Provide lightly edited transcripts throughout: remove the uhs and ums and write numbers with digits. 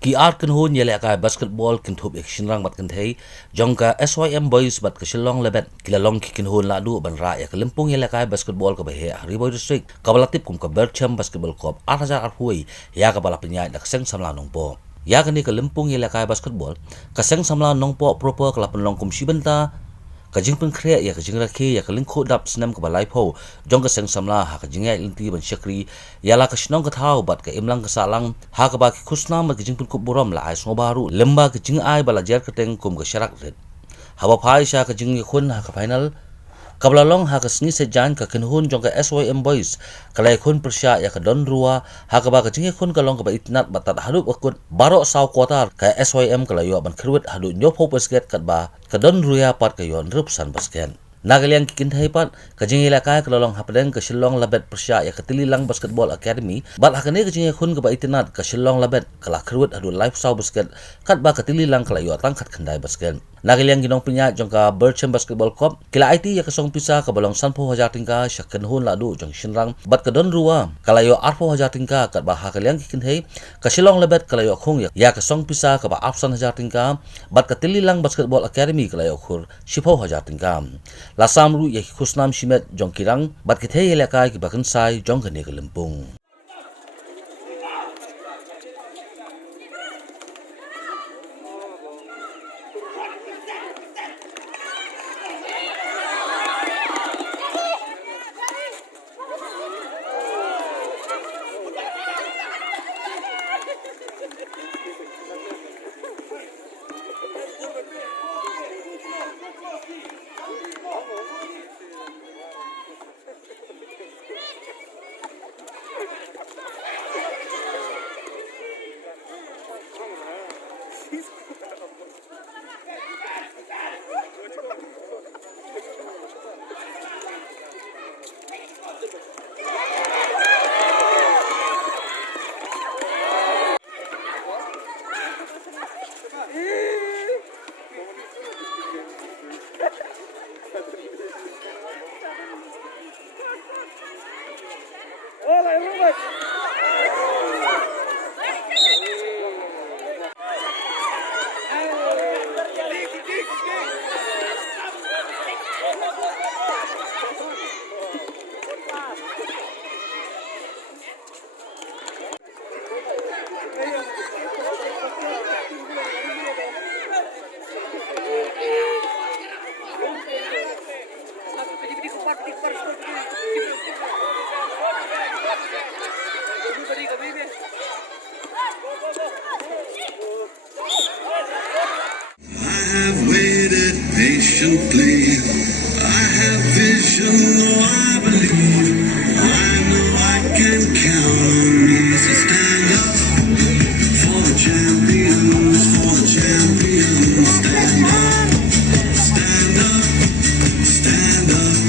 ki art kan hun yele ka basketball kan thup ek shinrang bat kan thei jongka SYM boys bat ka Shillong Labet kilalong ki kan hun la du ban ra ya kalimpung yele ka basketball ka behe Riboy district kabalatip kum ka Berchem basketball club 8000 arhui ya ka bala penyai dak seng samla Nongpoh ya kan ni kalimpung yele ka basketball ka seng samla Nongpoh proper ka lapun long kum sibenta kajing pun kre ya kajing rakhe ya kaling kho dap snam ka balai pho jong ka seng samla ha kajing ya linti ban shakri ya la ka shnong ka thau bat ka imlang ka salang ha ka ba ki khusna ma kajing pun ku borom la ai so baru lemba kajing ai bala jar ka teng kum ka sharak ret hawa phai sha kajing ni khun ha ka final kabla long ha ka sngi se jan ka kinhun jong ka SYM boys kalai khun persya ya ka don ruwa ha ka ba kajing khun ka long ka ba itnat batat halup akut baro saw quarter ka SYM kala yo ban khruet hadu Nongpoh basket kat ba ka don ruya pat ka yon rupsan basket nagaliang kikin thai pat kajing ilaka ka long hapdeng ka Shillong Labet persya ya ka tililang basketball academy bat hakane kajing khun ka ba itnat ka Shillong Labet kala khruet hadu live saw basket kat ba ka tililang kala yo tang khat khandai basket nagaliang ginong pinya jong ka Berchem basketball club kila IT ya ka song pisa ka balong 10,000 tingka syakan hun la du jong shinrang bat ka don ruwa kalayo 8,000 tingka kat ba hakaliang kikin thai ka Shillong Labet kalayo khung ya ka song pisa ka ba 8,000 tingka bat ka tililang basketball academy kalayo khur 10,000 tingka lasam ru ya khusnam shimet jong kirang bat ki thei elaka ki bakan sai jong ka ne ka limpung Patiently, I have vision, though I believe. I know I can count on me, so stand up for the champions, for the champions. Stand up, stand up, stand up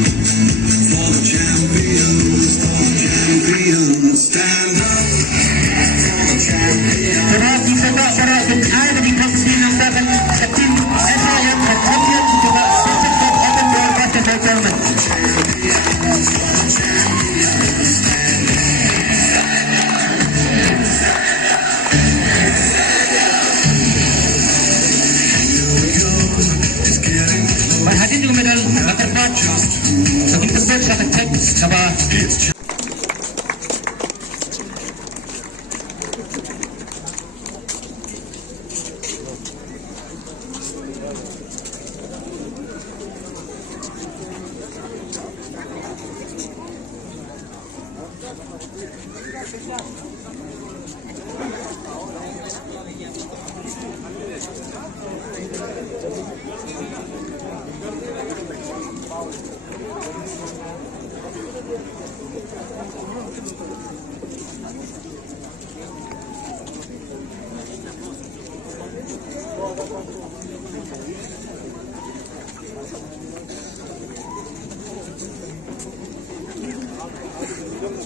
for the champions, for the champions. Stand up for the champions. Terasi sedang serabut air di posisi nombor 7. Berhasil juga medal butterfly sebagai peserta kata cek coba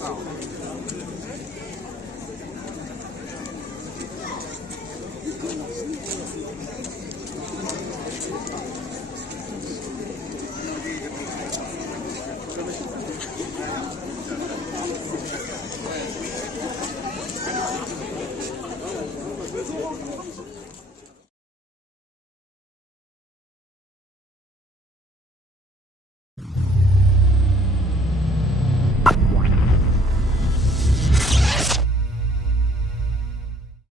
Wow.